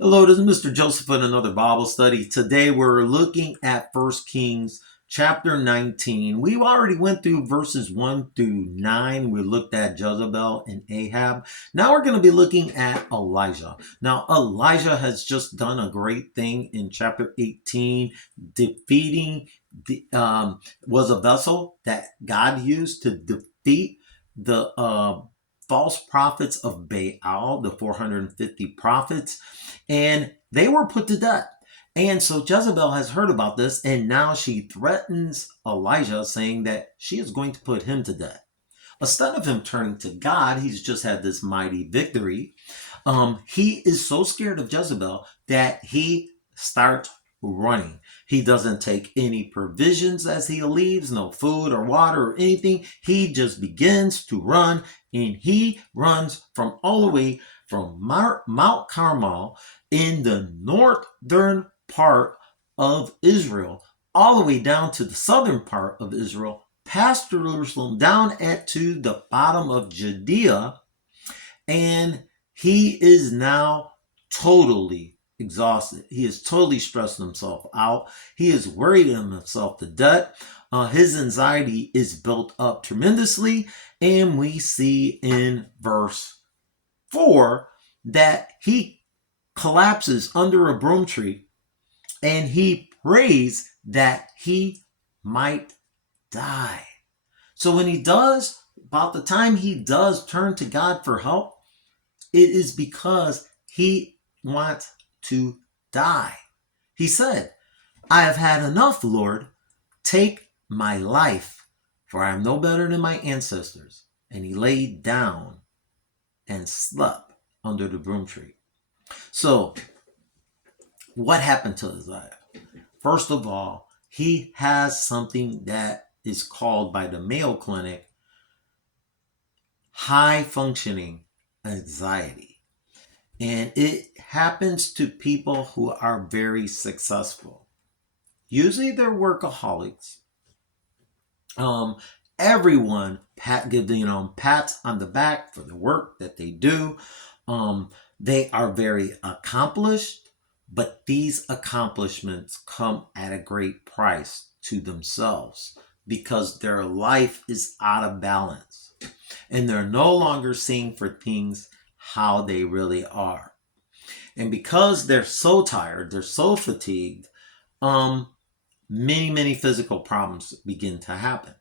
Hello, this is Mr. Joseph in another Bible study. Today we're looking at First Kings chapter 19. We already went through verses 1 through 9. We looked at Jezebel and Ahab. Now we're going to be looking at Elijah. Now Elijah has just done a great thing in chapter 18, defeating was a vessel that God used to defeat the false prophets of Baal, the 450 prophets, and they were put to death. And so Jezebel has heard about this, and now she threatens Elijah, saying that she is going to put him to death. Instead of him turning to God, he's just had this mighty victory. He is so scared of Jezebel that he starts running. He doesn't take any provisions as he leaves, no food or water or anything. He just begins to run, and he runs from all the way from Mount Carmel in the northern part of Israel, all the way down to the southern part of Israel, past Jerusalem, down to the bottom of Judea, and he is now totally exhausted. He is totally stressed himself out. He is worried himself to death. His anxiety is built up tremendously, and we see in verse 4 that he collapses under a broom tree and he prays that he might die. So when he does, about the time he does turn to God for help, it is because he wants to die. He said, I have had enough, Lord. Take my life, for I am no better than my ancestors. And he laid down and slept under the broom tree. So, what happened to Isaiah? First of all, he has something that is called by the Mayo Clinic high functioning anxiety. And it happens to people who are very successful. Usually they're workaholics. Everyone pats on the back for the work that they do. They are very accomplished, but these accomplishments come at a great price to themselves because their life is out of balance and they're no longer seeing for things how they really are. And because they're so tired, they're so fatigued, many physical problems begin to happen.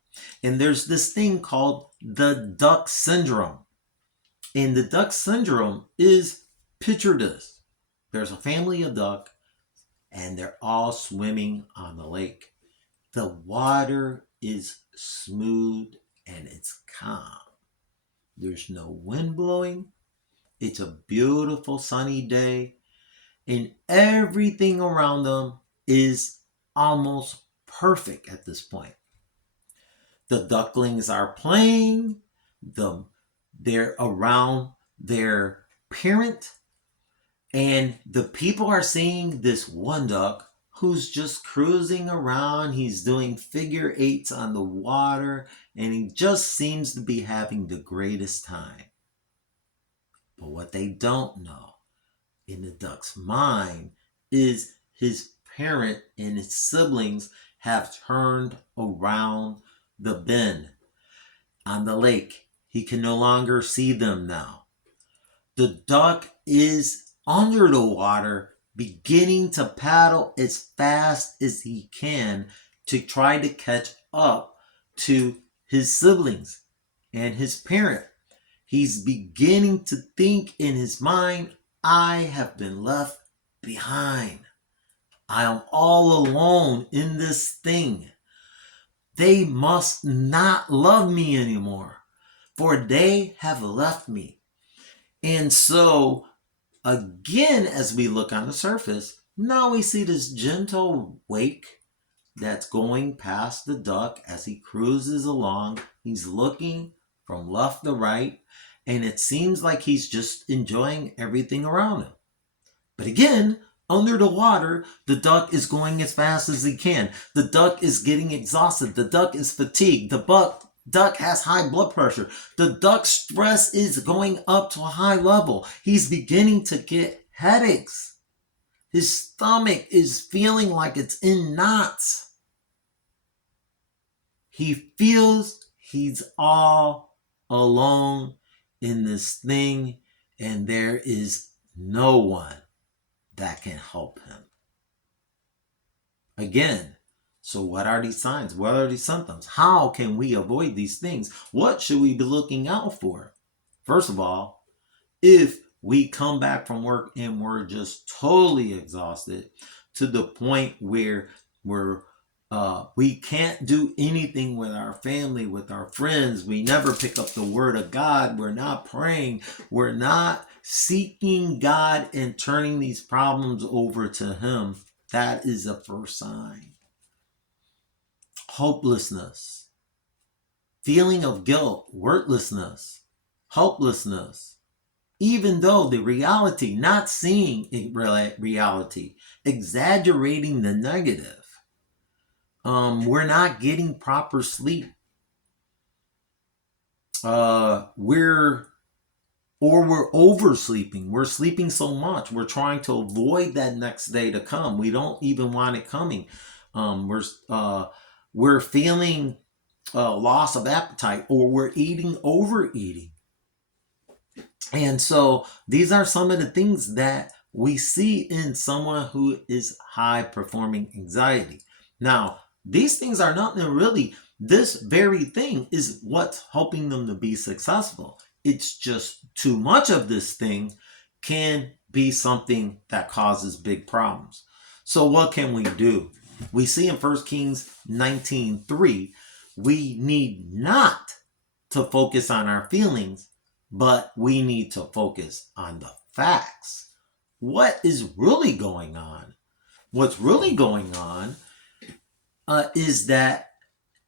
And there's this thing called the duck syndrome. And the duck syndrome is, picture this. There's a family of duck and they're all swimming on the lake. The water is smooth and it's calm. There's no wind blowing. It's a beautiful sunny day. And everything around them is almost perfect at this point. The ducklings are playing. They're around their parent. And the people are seeing this one duck who's just cruising around. He's doing figure eights on the water. And he just seems to be having the greatest time. But what they don't know in the duck's mind is his parent and his siblings have turned around the bend on the lake. He can no longer see them now. The duck is under the water, beginning to paddle as fast as he can to try to catch up to his siblings and his parent. He's beginning to think in his mind, I have been left behind. I am all alone in this thing. They must not love me anymore, for they have left me. And so, again, as we look on the surface, now we see this gentle wake that's going past the duck as he cruises along. He's looking from left to right, and it seems like he's just enjoying everything around him. But again, under the water, the duck is going as fast as he can. The duck is getting exhausted. The duck is fatigued. The duck has high blood pressure. The duck's stress is going up to a high level. He's beginning to get headaches. His stomach is feeling like it's in knots. He feels he's all alone in this thing, and there is no one that can help him. Again, so what are these signs? What are these symptoms? How can we avoid these things? What should we be looking out for? First of all, if we come back from work and we're just totally exhausted to the point where we can't do anything with our family, with our friends, we never pick up the word of God, we're not praying, we're not seeking God and turning these problems over to Him, that is a first sign. Hopelessness, feeling of guilt, worthlessness, hopelessness, even though the reality, not seeing reality, exaggerating the negative. We're not getting proper sleep. We're oversleeping. We're sleeping so much. We're trying to avoid that next day to come. We don't even want it coming. We're feeling loss of appetite, or we're overeating. And so these are some of the things that we see in someone who is high performing anxiety. Now, these things are not really, this very thing is what's helping them to be successful. It's just too much of this thing can be something that causes big problems. So what can we do? We see in 1 Kings 19:3, we need not to focus on our feelings, but we need to focus on the facts. What is really going on? What's really going on is that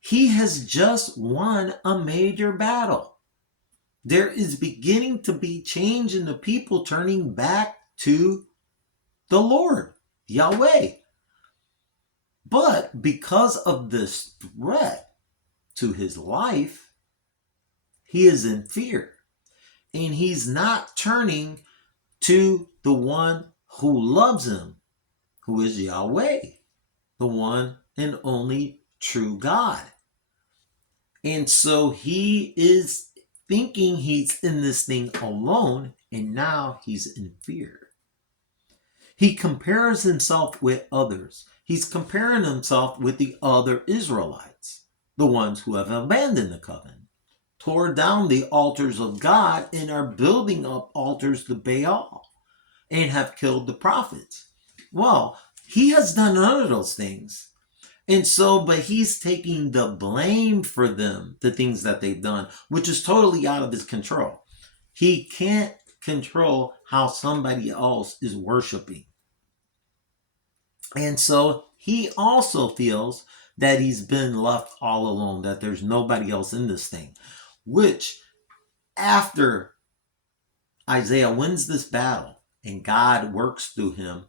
he has just won a major battle. There is beginning to be change in the people turning back to the Lord, Yahweh. But because of this threat to his life, he is in fear. And he's not turning to the one who loves him, who is Yahweh, the one and only true God. And so he is thinking he's in this thing alone, and now he's in fear. He compares himself with others. He's comparing himself with the other Israelites, the ones who have abandoned the covenant, tore down the altars of God, and are building up altars to Baal, and have killed the prophets. Well, he has done none of those things. And so, but he's taking the blame for them, the things that they've done, which is totally out of his control. He can't control how somebody else is worshiping. And so he also feels that he's been left all alone, that there's nobody else in this thing, which after Isaiah wins this battle and God works through him,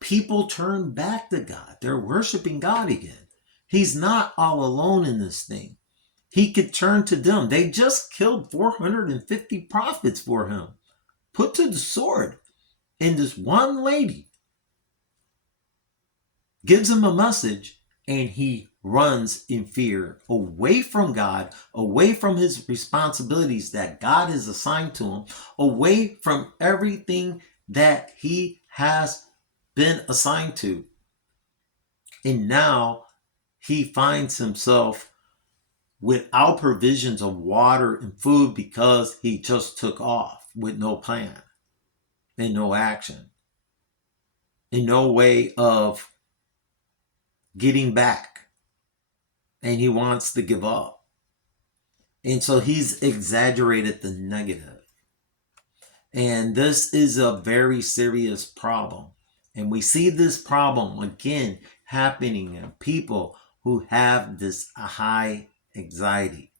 people turn back to God. They're worshiping God again. He's not all alone in this thing. He could turn to them. They just killed 450 prophets for him, put to the sword. And this one lady gives him a message, and he runs in fear away from God, away from his responsibilities that God has assigned to him, away from everything that he has been assigned to. And now he finds himself without provisions of water and food because he just took off with no plan and no action and no way of getting back. And he wants to give up. And so he's exaggerated the negative. And this is a very serious problem. And we see this problem again happening in people who have this high anxiety.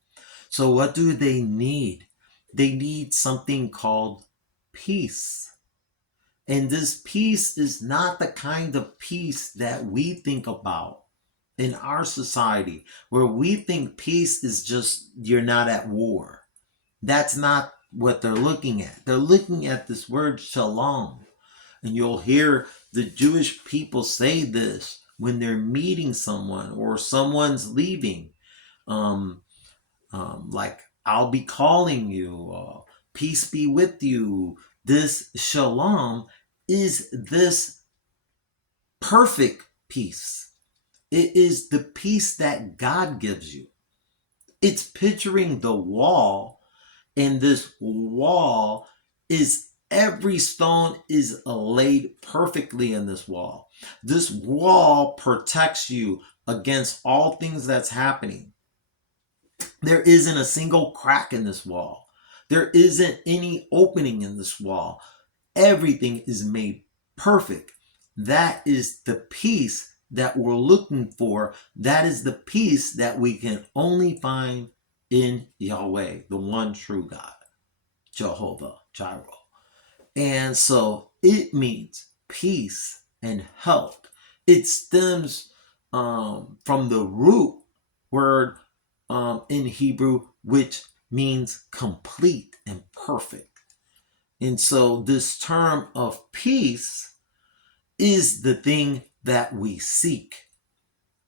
So what do they need? They need something called peace. And this peace is not the kind of peace that we think about in our society, where we think peace is just you're not at war. That's not what they're looking at. They're looking at this word shalom. And you'll hear the Jewish people say this when they're meeting someone or someone's leaving. Um, like, I'll be calling you, peace be with you. This shalom is this perfect peace. It is the peace that God gives you. It's picturing the wall, and this wall is every stone is laid perfectly in this wall. This wall protects you against all things that's happening. There isn't a single crack in this wall. There isn't any opening in this wall. Everything is made perfect. That is the peace that we're looking for. That is the peace that we can only find in Yahweh, the one true God, Jehovah Jireh. And so it means peace and health. It stems from the root word in Hebrew, which means complete and perfect. And so this term of peace is the thing that we seek.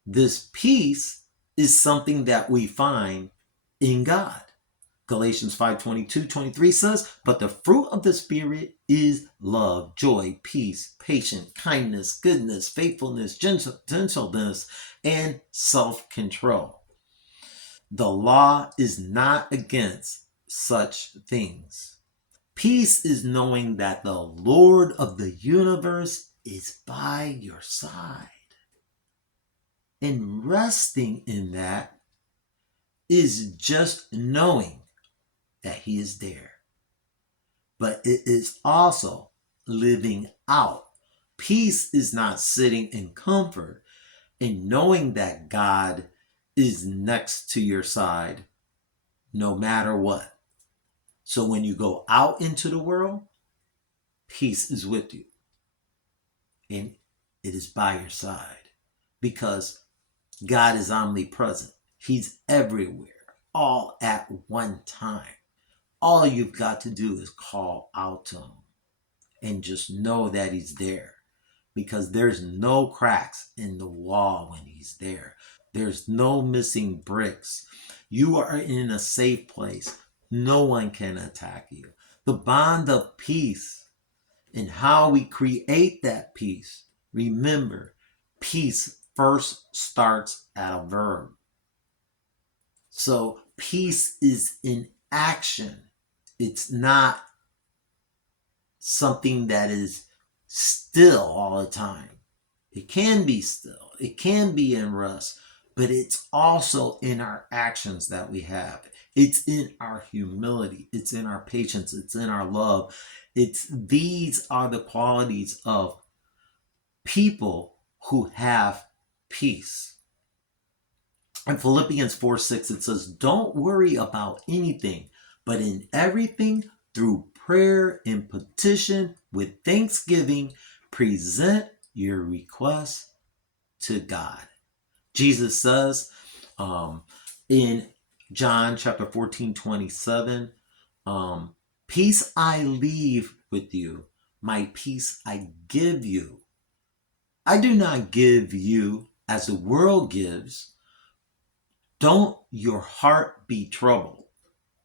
This peace is something that we find in God. Galatians 5:22-23 says, but the fruit of the Spirit is love, joy, peace, patience, kindness, goodness, faithfulness, gentleness, and self-control. The law is not against such things. Peace is knowing that the Lord of the universe is by your side. And resting in that is just knowing that he is there. But it is also living out. Peace is not sitting in comfort and knowing that God is next to your side no matter what. So when you go out into the world, peace is with you. And it is by your side. Because God is omnipresent. He's everywhere, all at one time. All you've got to do is call out to him and just know that he's there, because there's no cracks in the wall when he's there. There's no missing bricks. You are in a safe place. No one can attack you. The bond of peace and how we create that peace. Remember, peace first starts at a verb. So peace is in action. It's not something that is still all the time. It can be still. It can be in rest. But it's also in our actions that we have. It's in our humility. It's in our patience. It's in our love. These are the qualities of people who have peace. In Philippians 4:6, it says, don't worry about anything, but in everything, through prayer and petition with thanksgiving, present your requests to God. Jesus says in John chapter 14:27, peace I leave with you, my peace I give you. I do not give you as the world gives. Don't your heart be troubled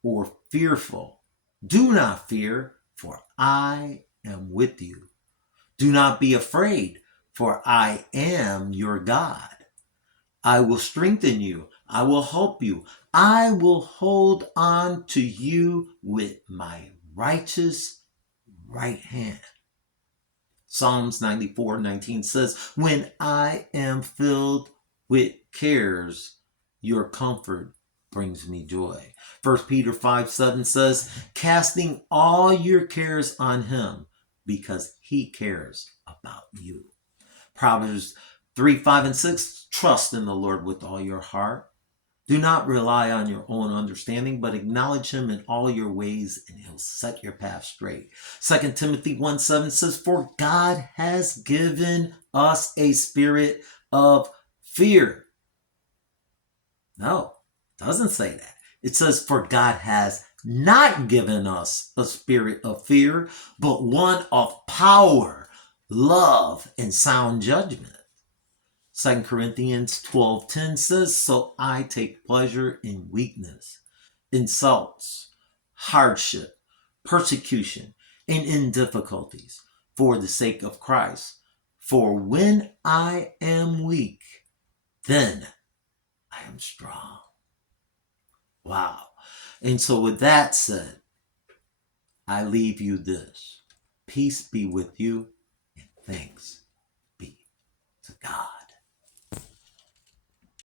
or fearful. Do not fear, for I am with you. Do not be afraid, for I am your God. I will strengthen you. I will help you. I will hold on to you with my righteous right hand. Psalms 94:19 says, when I am filled with cares, your comfort brings me joy. 1 Peter 5:7 says, casting all your cares on him because he cares about you. Proverbs 3:5-6, trust in the Lord with all your heart. Do not rely on your own understanding, but acknowledge him in all your ways, and he'll set your path straight. 2 Timothy 1:7 says, for God has given us a spirit of fear. No, it doesn't say that. It says, for God has not given us a spirit of fear, but one of power, love, and sound judgment. 2 Corinthians 12:10 says, "So I take pleasure in weakness, insults, hardship, persecution, and in difficulties for the sake of Christ. For when I am weak, then I am strong." Wow. And so with that said, I leave you this. Peace be with you, and thanks be to God.